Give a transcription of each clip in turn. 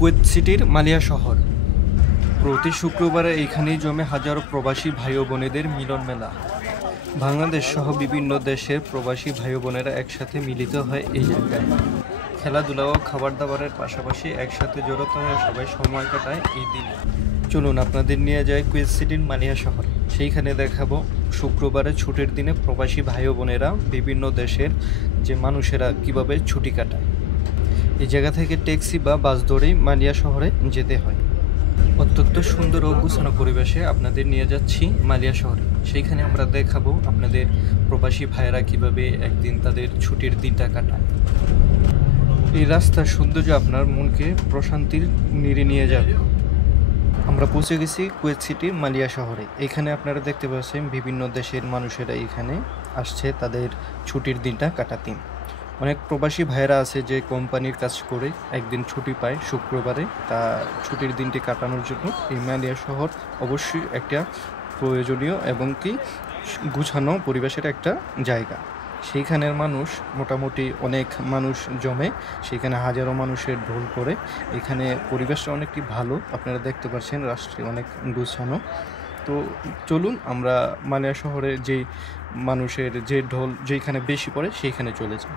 Kuwait সিটির মালিয়া শহর। প্রতি শুক্রবারে এইখানেই জমে হাজারো প্রবাসী ভাই ও বোনেদের মিলন মেলা। বাংলাদেশ সহ বিভিন্ন দেশের প্রবাসী ভাই ও বোনেরা একসাথে মিলিত হয় এই জায়গায়। খেলাধুলা ও খাবার দাবারের পাশাপাশি একসাথে জড়ো হয়ে সবাই সময় কাটায় এই দিন। চলুন আপনাদের নিয়ে যায় কুয়েত সিটির মালিয়া শহরে। সেইখানে দেখাবো শুক্রবারে ছুটির দিনে প্রবাসী ভাই ও বোনেরা বিভিন্ন দেশের যে মানুষেরা কিভাবে ছুটি কাটায়। এই জায়গা থেকে ট্যাক্সি বা বাস ধরেই মালিয়া শহরে যেতে হয়। অত্যন্ত সুন্দর ও গুছানো পরিবেশে আপনাদের নিয়ে যাচ্ছি মালিয়া শহরে। সেইখানে আমরা দেখাবো আপনাদের প্রবাসী ভাইয়েরা কিভাবে একদিন তাদের ছুটির দিনটা কাটায়। এই রাস্তার সৌন্দর্য আপনার মনকে প্রশান্তির নিরে নিয়ে যাবে। আমরা পৌঁছে গেছি কুয়েত সিটির মালিয়া শহরে। এখানে আপনারা দেখতে পাচ্ছেন বিভিন্ন দেশের মানুষেরা এখানে আসছে তাদের ছুটির দিনটা কাটাতে। অনেক প্রবাসী ভাইয়েরা আছে যে কোম্পানির কাজ করে একদিন ছুটি পায় শুক্রবারে, তা ছুটির দিনটি কাটানোর জন্য এই মালিয়া শহর অবশ্যই একটা প্রয়োজনীয় এবং কি গুছানো পরিবেশের একটা জায়গা। সেইখানের মানুষ মোটামুটি অনেক মানুষ জমে, সেখানে হাজারো মানুষের ঢোল পড়ে। এখানে পরিবেশটা অনেকটি ভালো, আপনারা দেখতে পাচ্ছেন রাষ্ট্রে অনেক গুছানো। তো চলুন আমরা মালিয়া শহরের যেই মানুষের যে ঢোল যেখানে বেশি পড়ে সেইখানে চলে যাই।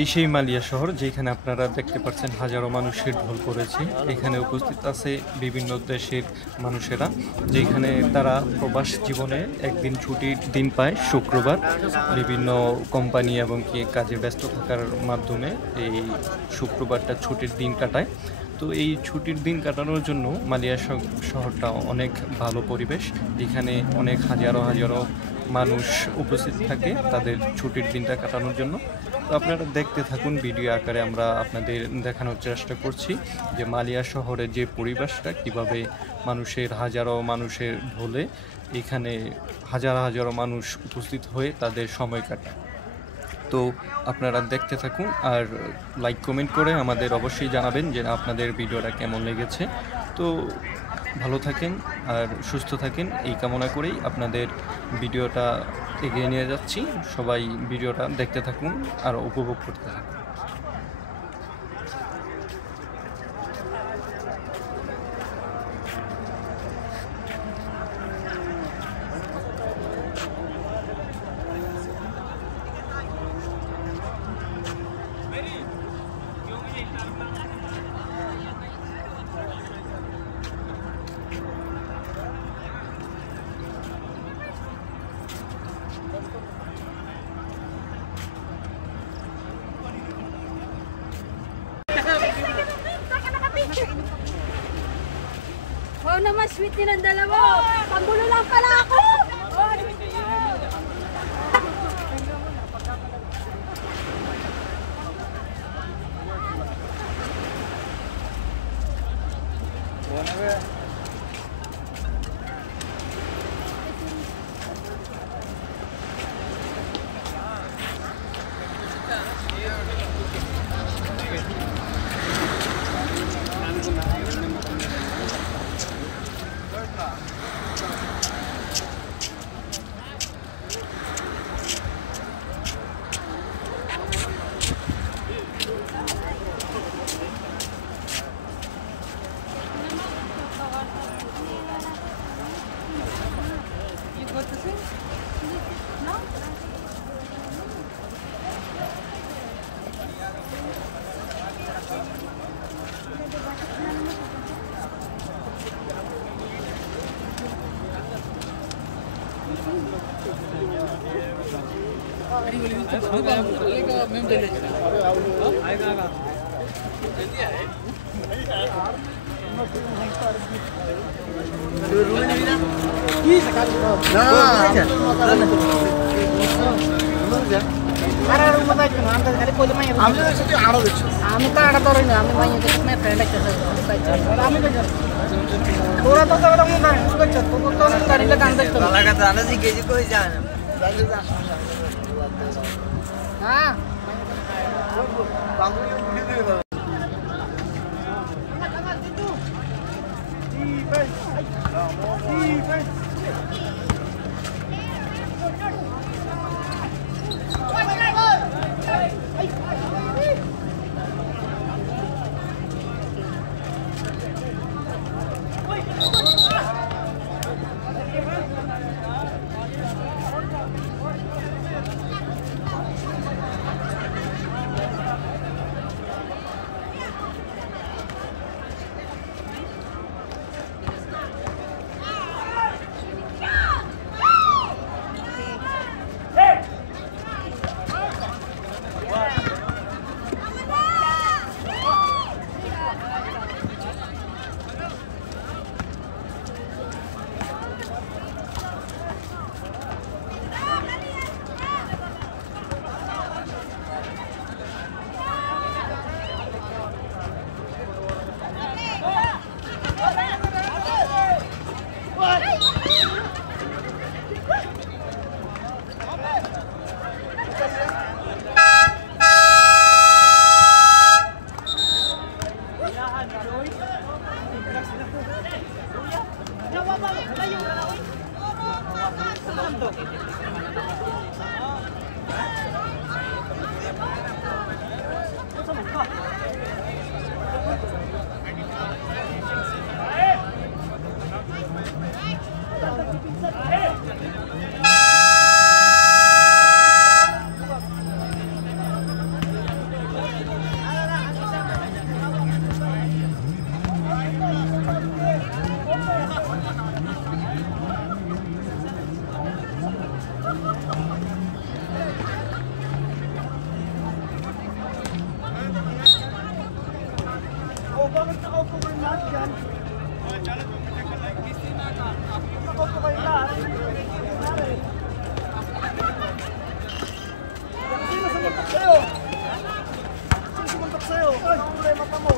এই সেই মালিয়া শহর যেখানে আপনারা দেখতে পাচ্ছেন হাজারো মানুষের ঢোল পড়েছে। এখানে উপস্থিত আছে বিভিন্ন দেশের মানুষেরা, যেখানে তারা প্রবাস জীবনে একদিন ছুটির দিন পায় শুক্রবার। বিভিন্ন কোম্পানি এবং কি কাজে ব্যস্ত থাকার মাধ্যমে এই শুক্রবারটা ছুটির দিন কাটায়। তো এই ছুটির দিন কাটানোর জন্য মালিয়া শহরটা অনেক ভালো পরিবেশ। এখানে অনেক হাজারো হাজারো মানুষ উপস্থিত থাকে তাদের ছুটির দিনটা কাটানোর জন্য। তো আপনারা দেখতে থাকুন, ভিডিও আকারে আমরা আপনাদের দেখানোর চেষ্টা করছি যে মালিয়া শহরের যে পরিবেশটা কিভাবে মানুষের হাজারো মানুষের ঢোলে এখানে হাজারো হাজারো মানুষ উপস্থিত হয়ে তাদের সময় কাটায়। তো আপনারা দেখতে থাকুন আর লাইক কমেন্ট করে আমাদের অবশ্যই জানাবেন যে আপনাদের ভিডিওটা কেমন লেগেছে। তো ভালো থাকেন আর সুস্থ থাকেন এই কামনা করেই আপনাদের ভিডিওটা এগিয়ে নিয়ে যাচ্ছি। সবাই ভিডিওটা দেখতে থাকুন আর উপভোগ করতে থাকুন। Wow naman, sweet din ang dalawa. Panggulo lang pala ako. Bakit nakaupo ko yung lahat dyan? Nakaupo kayo lahat? Sino sumuntok sa'yo? Sino sumuntok sa'yo? Ano ang problema pa mo?